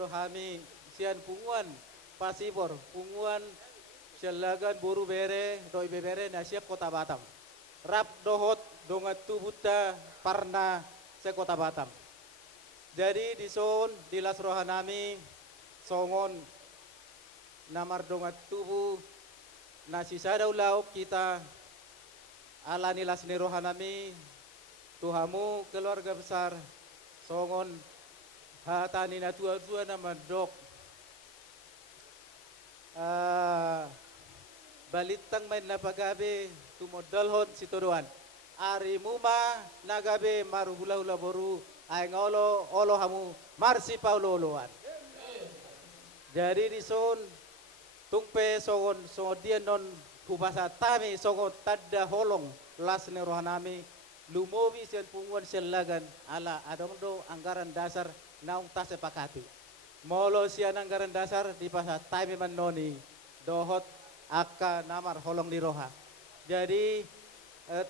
rohami sian punguan pasibor punguan sialagan boru bere doi bebere nasia kota Batam. Rap dohot dongat tubuta parna se kota Batam. Jadi di son di las rohanami songon namar dongat tubuh nasi sadau lauk kita alani las ni rohanami tuhamu keluarga besar songon hatani na tua nama dok balitang main na pagabe tumodalhon situduan ari muma nagabe maru hula boru ay ngolo olo hamu marsi pauloloan. Jadi di son tungpe songon songodian non kubasa tami songon tadda holong las ne rohanami lumobi sian punguan selagan ala adomdo anggaran dasar naung tase pakati. Molo sian anggaran dasar di pasar tami manoni dohot aka namar holong di roha. Jadi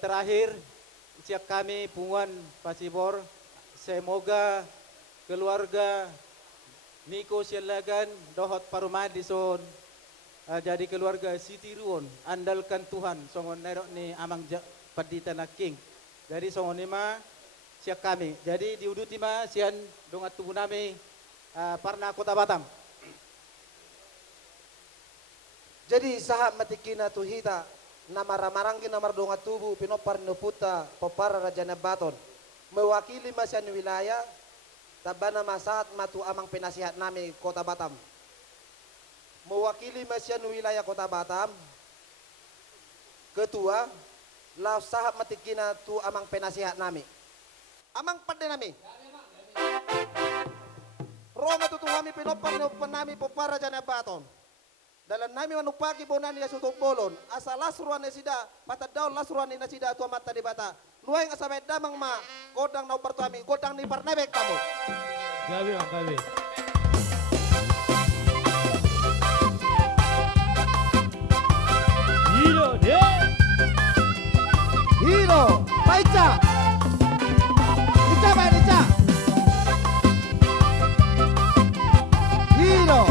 terakhir siap kami punguan pasibor semoga keluarga Niko Sialagan dohot parumahan di son jadi keluarga Siti Ruon andalkan Tuhan songon nerok ni amang padita na king. Jadi songon nima siap kami. Jadi diuduti ma sian dongat tubuh nami parna kota Batam. Jadi sahat matikina tuhita namaramarangi namar dongat tubuh pinopar nuputa popara rajana baton mewakili masyan wilayah tabana masaat matu amang penasihat nami kota Batam mewakili masyan wilayah kota Batam ketua lau sahat matikina tu amang penasihat nami amang pada nami Roma tu tuhami pinopar nami popara rajana baton dalam nami manupaki bonan ya sutuk bolon asa lasruan esida patadaw lasruan ina sida tua mata di bata luang asa damang ma kodang nau pertuami kodang ni parnebek kamu Gabi bang gabi. Hiro deh. Hiro Paica Ica Pak Ica Hiro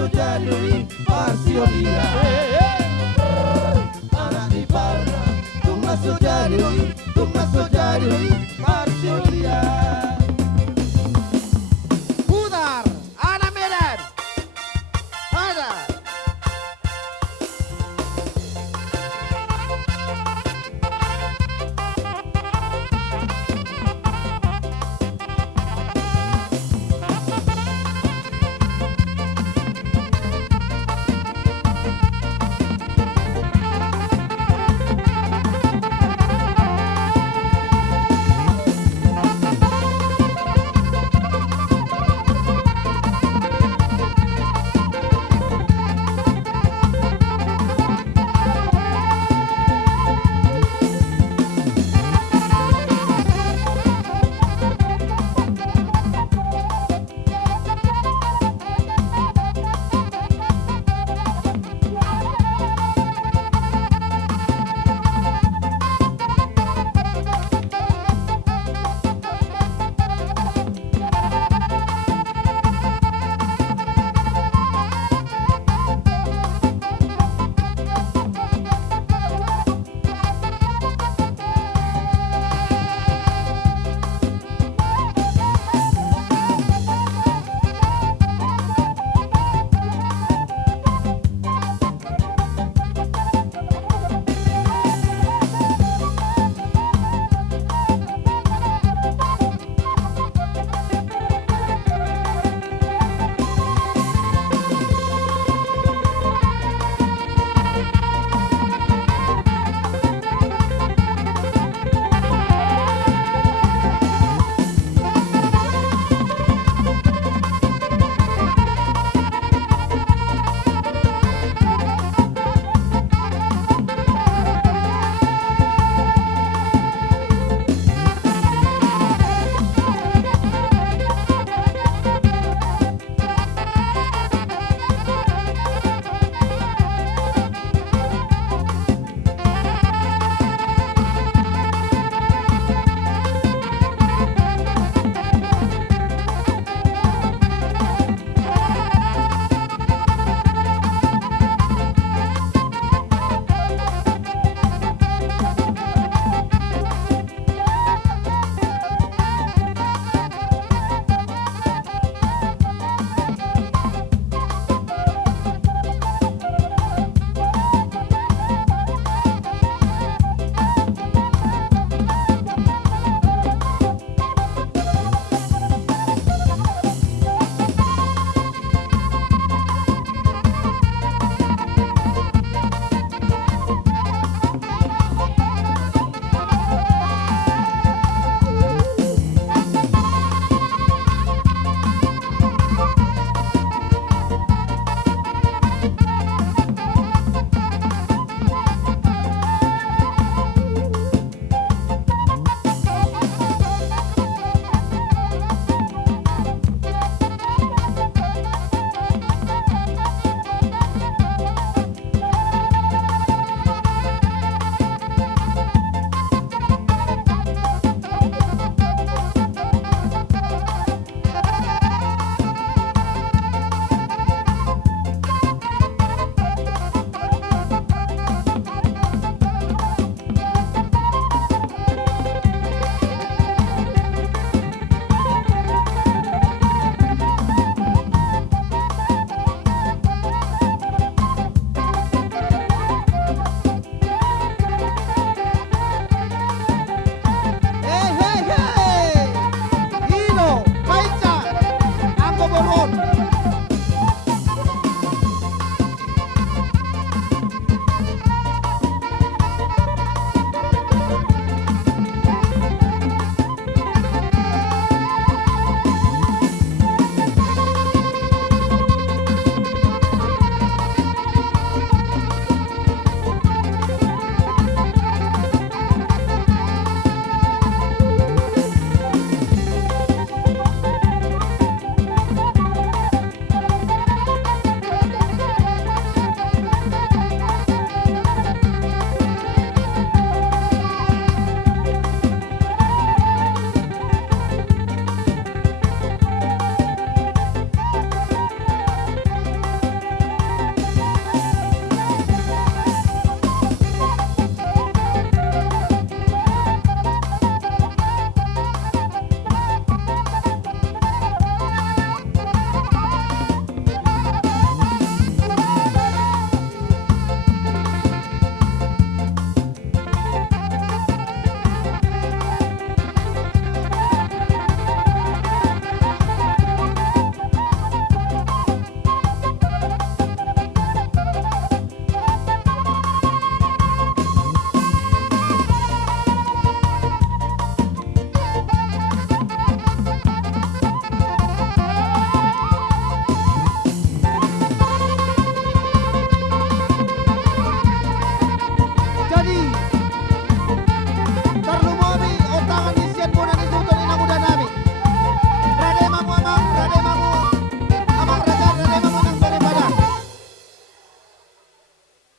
Sujadui Marsiolia anak di Parna Tuma Sujadui Marsiolia Putar anak Medan ada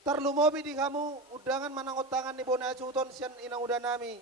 Terlumobi di kamu udangan manang utangan ni Bona Suton siyan inang udan nami.